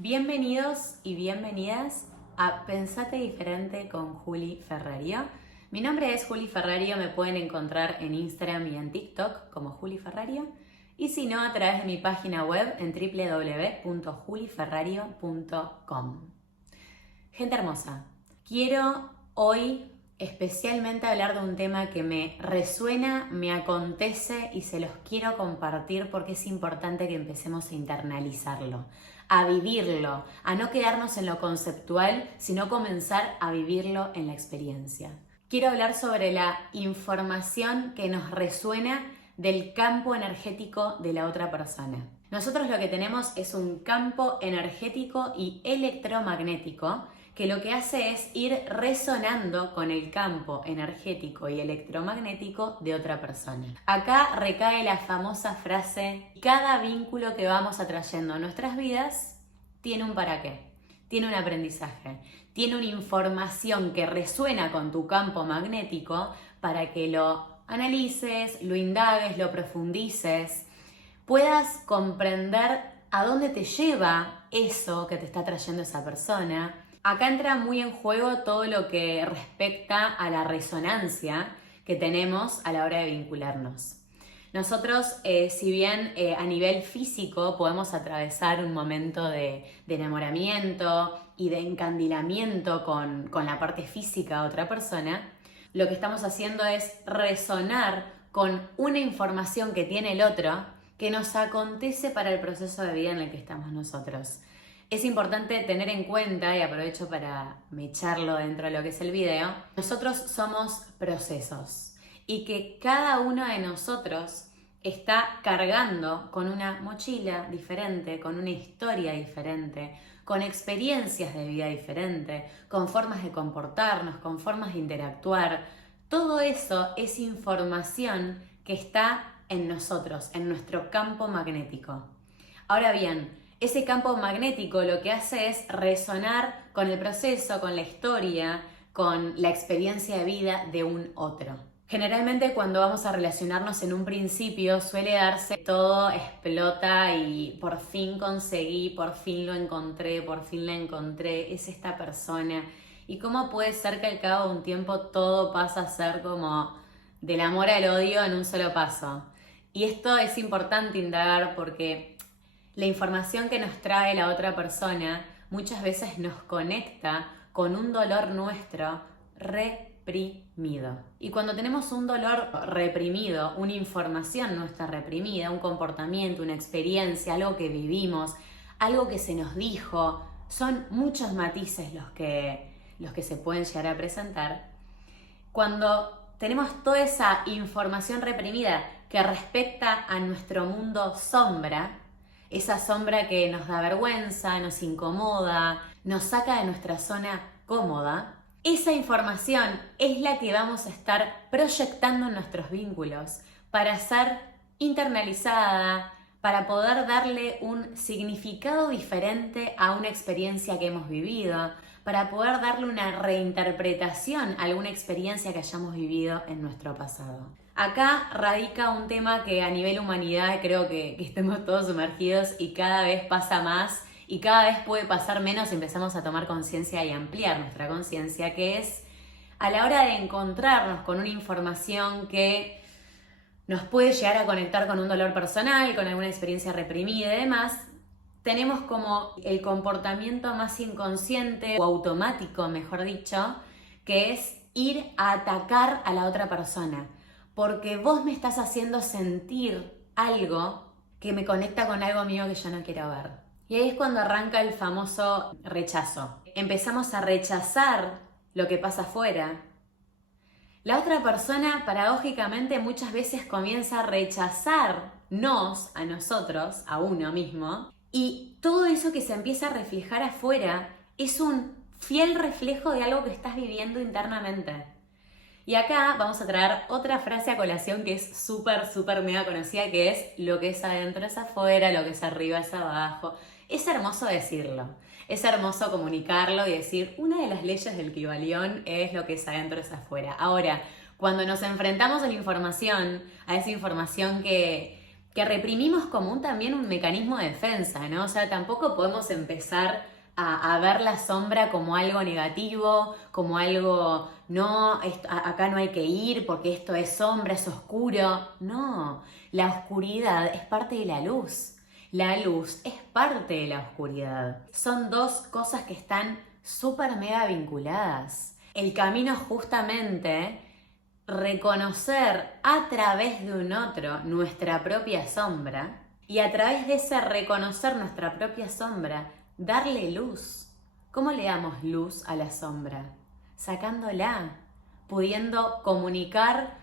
Bienvenidos y bienvenidas a Pensate Diferente con Juli Ferrario. Mi nombre es Juli Ferrario, me pueden encontrar en Instagram y en TikTok como Juli Ferrario y si no a través de mi página web en www.juliferrario.com. Gente hermosa, quiero hoy especialmente hablar de un tema que me resuena, me acontece y se los quiero compartir porque es importante que empecemos a internalizarlo, a vivirlo, a no quedarnos en lo conceptual, sino comenzar a vivirlo en la experiencia. Quiero hablar sobre la información que nos resuena del campo energético de la otra persona. Nosotros lo que tenemos es un campo energético y electromagnético que lo que hace es ir resonando con el campo energético y electromagnético de otra persona. Acá recae la famosa frase: cada vínculo que vamos atrayendo a nuestras vidas tiene un para qué, tiene un aprendizaje, tiene una información que resuena con tu campo magnético para que lo analices, lo indagues, lo profundices, puedas comprender a dónde te lleva eso que te está trayendo esa persona. Acá entra muy en juego todo lo que respecta a la resonancia que tenemos a la hora de vincularnos. Nosotros, si bien a nivel físico podemos atravesar un momento de enamoramiento y de encandilamiento con la parte física de otra persona, lo que estamos haciendo es resonar con una información que tiene el otro que nos acontece para el proceso de vida en el que estamos nosotros. Es importante tener en cuenta, y aprovecho para mecharlo dentro de lo que es el video, nosotros somos procesos y que cada uno de nosotros está cargando con una mochila diferente, con una historia diferente, con experiencias de vida diferentes, con formas de comportarnos, con formas de interactuar. Todo eso es información que está en nosotros, en nuestro campo magnético. Ahora bien, ese campo magnético lo que hace es resonar con el proceso, con la historia, con la experiencia de vida de un otro. Generalmente cuando vamos a relacionarnos en un principio suele darse todo explota y por fin conseguí, por fin lo encontré, por fin la encontré, es esta persona. Y cómo puede ser que al cabo de un tiempo todo pasa a ser como del amor al odio en un solo paso. Y esto es importante indagar porque la información que nos trae la otra persona muchas veces nos conecta con un dolor nuestro reprimido. Y cuando tenemos un dolor reprimido, una información nuestra reprimida, un comportamiento, una experiencia, algo que vivimos, algo que se nos dijo, son muchos matices los que se pueden llegar a presentar. Cuando tenemos toda esa información reprimida que respecta a nuestro mundo sombra, esa sombra que nos da vergüenza, nos incomoda, nos saca de nuestra zona cómoda, esa información es la que vamos a estar proyectando en nuestros vínculos para ser internalizada, para poder darle un significado diferente a una experiencia que hemos vivido, para poder darle una reinterpretación a alguna experiencia que hayamos vivido en nuestro pasado. Acá radica un tema que a nivel humanidad creo que estemos todos sumergidos y cada vez pasa más y cada vez puede pasar menos si empezamos a tomar conciencia y ampliar nuestra conciencia, que es a la hora de encontrarnos con una información que nos puede llegar a conectar con un dolor personal, con alguna experiencia reprimida y demás, tenemos como el comportamiento más inconsciente o automático, mejor dicho, que es ir a atacar a la otra persona. Porque vos me estás haciendo sentir algo que me conecta con algo mío que yo no quiero ver. Y ahí es cuando arranca el famoso rechazo. Empezamos a rechazar lo que pasa afuera. La otra persona, paradójicamente, muchas veces comienza a rechazarnos a nosotros, a uno mismo, y todo eso que se empieza a reflejar afuera es un fiel reflejo de algo que estás viviendo internamente. Y acá vamos a traer otra frase a colación que es súper mega conocida, que es: lo que es adentro es afuera, lo que es arriba es abajo. Es hermoso decirlo, es hermoso comunicarlo y decir, una de las leyes del Kybalión es lo que es adentro es afuera. Ahora, cuando nos enfrentamos a la información, a esa información que que reprimimos como también un mecanismo de defensa, ¿no? O sea, tampoco podemos empezar a ver la sombra como algo negativo, como algo, no, acá no hay que ir porque esto es sombra, es oscuro. No, la oscuridad es parte de la luz. La luz es parte de la oscuridad. Son dos cosas que están súper mega vinculadas. El camino es justamente reconocer a través de un otro nuestra propia sombra y a través de ese reconocer nuestra propia sombra, darle luz. ¿Cómo le damos luz a la sombra? Sacándola, pudiendo comunicar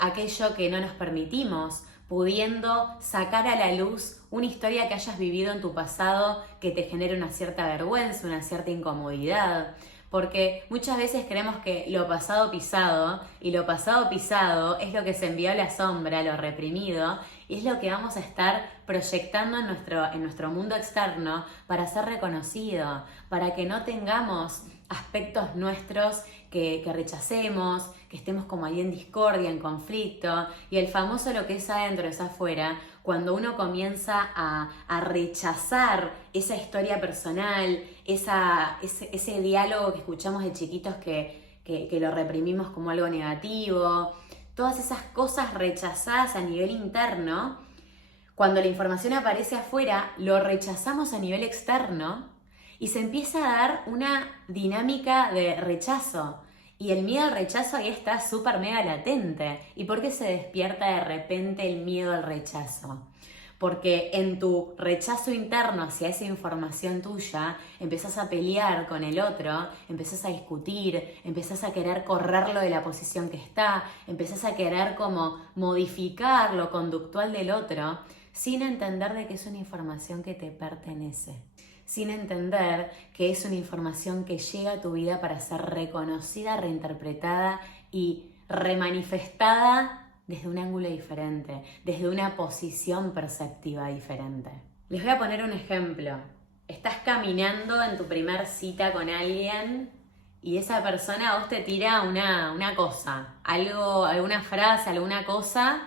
aquello que no nos permitimos, pudiendo sacar a la luz una historia que hayas vivido en tu pasado que te genere una cierta vergüenza, una cierta incomodidad. Porque muchas veces creemos que lo pasado pisado, y lo pasado pisado es lo que se envió a la sombra, lo reprimido, y es lo que vamos a estar proyectando en nuestro mundo externo para ser reconocido, para que no tengamos aspectos nuestros que rechacemos, que estemos como ahí en discordia, en conflicto, y el famoso lo que es adentro es afuera, cuando uno comienza a rechazar esa historia personal, ese diálogo que escuchamos de chiquitos que lo reprimimos como algo negativo, todas esas cosas rechazadas a nivel interno, cuando la información aparece afuera, lo rechazamos a nivel externo y se empieza a dar una dinámica de rechazo. Y el miedo al rechazo ahí está súper mega latente. ¿Y por qué se despierta de repente el miedo al rechazo? Porque en tu rechazo interno hacia esa información tuya, empezás a pelear con el otro, empezás a discutir, empezás a querer correrlo de la posición que está, empezás a querer como modificar lo conductual del otro, sin entender de que es una información que te pertenece. Sin entender que es una información que llega a tu vida para ser reconocida, reinterpretada y remanifestada desde un ángulo diferente, desde una posición perceptiva diferente. Les voy a poner un ejemplo. Estás caminando en tu primer cita con alguien y esa persona a vos te tira una cosa, algo, alguna frase, alguna cosa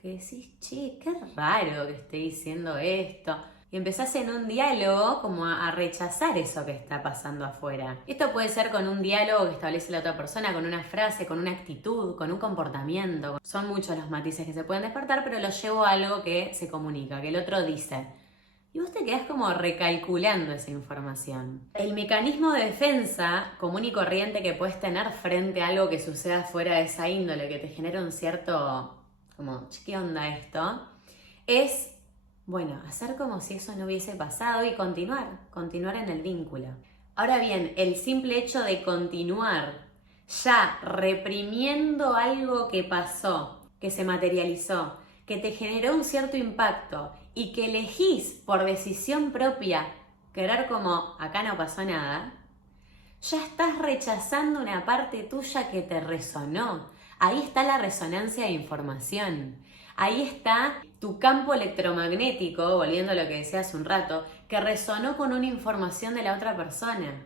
que decís, che, qué raro que esté diciendo esto. Y empezás en un diálogo como a rechazar eso que está pasando afuera. Esto puede ser con un diálogo que establece la otra persona, con una frase, con una actitud, con un comportamiento. Son muchos los matices que se pueden despertar, pero los llevo a algo que se comunica, que el otro dice. Y vos te quedás como recalculando esa información. El mecanismo de defensa común y corriente que puedes tener frente a algo que suceda fuera de esa índole, que te genera un cierto, como, ¿qué onda esto? Es, bueno, hacer como si eso no hubiese pasado y continuar en el vínculo. Ahora bien, el simple hecho de continuar ya reprimiendo algo que pasó, que se materializó, que te generó un cierto impacto y que elegís por decisión propia querer como acá no pasó nada, ya estás rechazando una parte tuya que te resonó. Ahí está la resonancia de información. Ahí está tu campo electromagnético, volviendo a lo que decía hace un rato, que resonó con una información de la otra persona.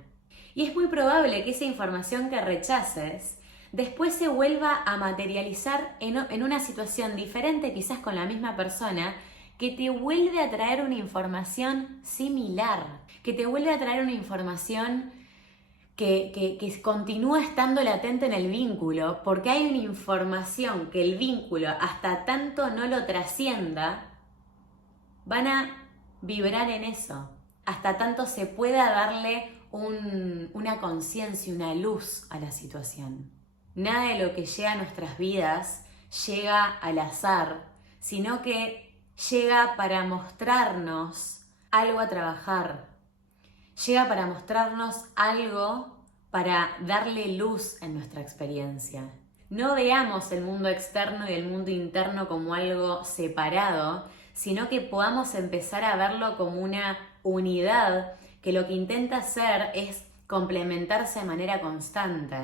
Y es muy probable que esa información que rechaces después se vuelva a materializar en una situación diferente, quizás con la misma persona, que te vuelve a traer una información similar, que te vuelve a traer una información que continúa estando latente en el vínculo, porque hay una información que el vínculo, hasta tanto no lo trascienda, van a vibrar en eso, hasta tanto se pueda darle una conciencia, una luz a la situación. Nada de lo que llega a nuestras vidas llega al azar, sino que llega para mostrarnos algo a trabajar. Llega para mostrarnos algo para darle luz en nuestra experiencia. No veamos el mundo externo y el mundo interno como algo separado, sino que podamos empezar a verlo como una unidad que lo que intenta hacer es complementarse de manera constante.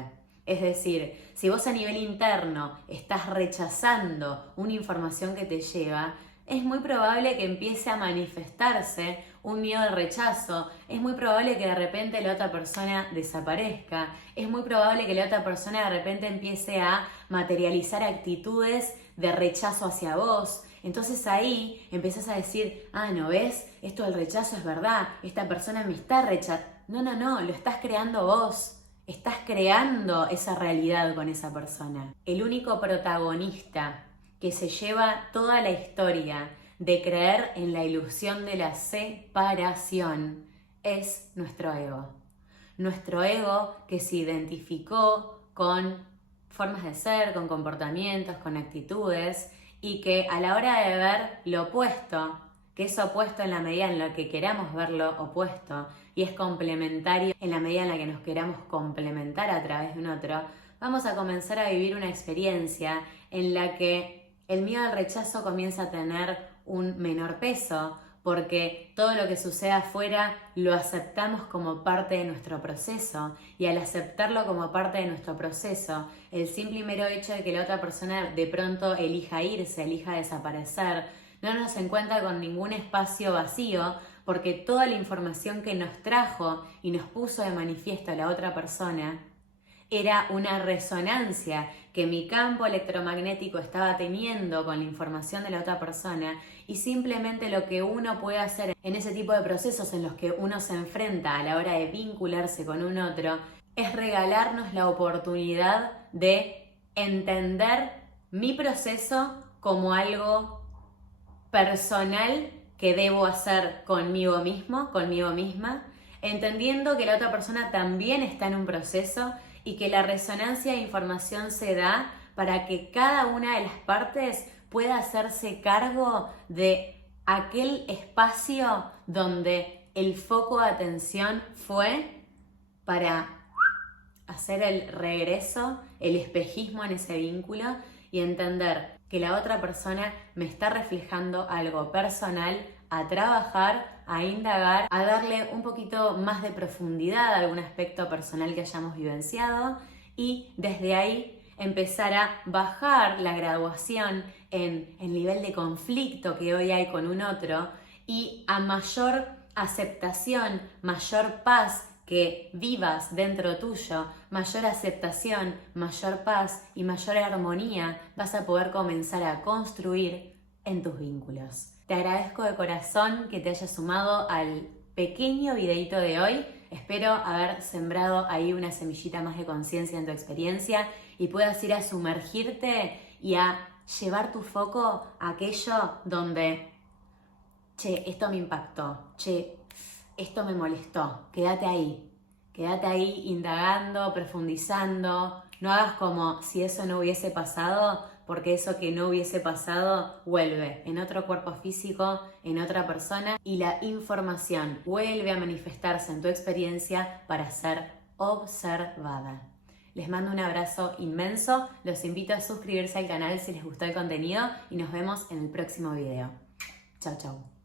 Es decir, si vos a nivel interno estás rechazando una información que te lleva, es muy probable que empiece a manifestarse un miedo al rechazo, es muy probable que de repente la otra persona desaparezca, es muy probable que la otra persona de repente empiece a materializar actitudes de rechazo hacia vos, Entonces ahí empezás a decir, ah, ¿no ves? Esto del rechazo es verdad, esta persona me está rechazando. No, lo estás creando vos. Estás creando esa realidad con esa persona. El único protagonista que se lleva toda la historia de creer en la ilusión de la separación es nuestro ego. Nuestro ego que se identificó con formas de ser, con comportamientos, con actitudes y que a la hora de ver lo opuesto, que es opuesto en la medida en la que queramos verlo opuesto y es complementario en la medida en la que nos queramos complementar a través de un otro, vamos a comenzar a vivir una experiencia en la que el miedo al rechazo comienza a tener un menor peso, porque todo lo que sucede afuera lo aceptamos como parte de nuestro proceso, y al aceptarlo como parte de nuestro proceso, el simple y mero hecho de que la otra persona de pronto elija irse, elija desaparecer, no nos encuentra con ningún espacio vacío, porque toda la información que nos trajo y nos puso de manifiesto la otra persona era una resonancia que mi campo electromagnético estaba teniendo con la información de la otra persona, y simplemente lo que uno puede hacer en ese tipo de procesos en los que uno se enfrenta a la hora de vincularse con un otro es regalarnos la oportunidad de entender mi proceso como algo personal que debo hacer conmigo mismo, conmigo misma, entendiendo que la otra persona también está en un proceso y que la resonancia de información se da para que cada una de las partes pueda hacerse cargo de aquel espacio donde el foco de atención fue para hacer el regreso, el espejismo en ese vínculo y entender que la otra persona me está reflejando algo personal a trabajar, a indagar, a darle un poquito más de profundidad a algún aspecto personal que hayamos vivenciado, y desde ahí empezar a bajar la graduación en el nivel de conflicto que hoy hay con un otro, y a mayor aceptación, mayor paz que vivas dentro tuyo, mayor aceptación, mayor paz y mayor armonía vas a poder comenzar a construir en tus vínculos. Te agradezco de corazón que te hayas sumado al pequeño videito de hoy. Espero haber sembrado ahí una semillita más de conciencia en tu experiencia y puedas ir a sumergirte y a llevar tu foco a aquello donde, che, esto me impactó, che, esto me molestó. Quédate ahí indagando, profundizando. No hagas como si eso no hubiese pasado, porque eso que no hubiese pasado vuelve en otro cuerpo físico, en otra persona, y la información vuelve a manifestarse en tu experiencia para ser observada. Les mando un abrazo inmenso, los invito a suscribirse al canal si les gustó el contenido y nos vemos en el próximo video. Chau, chau.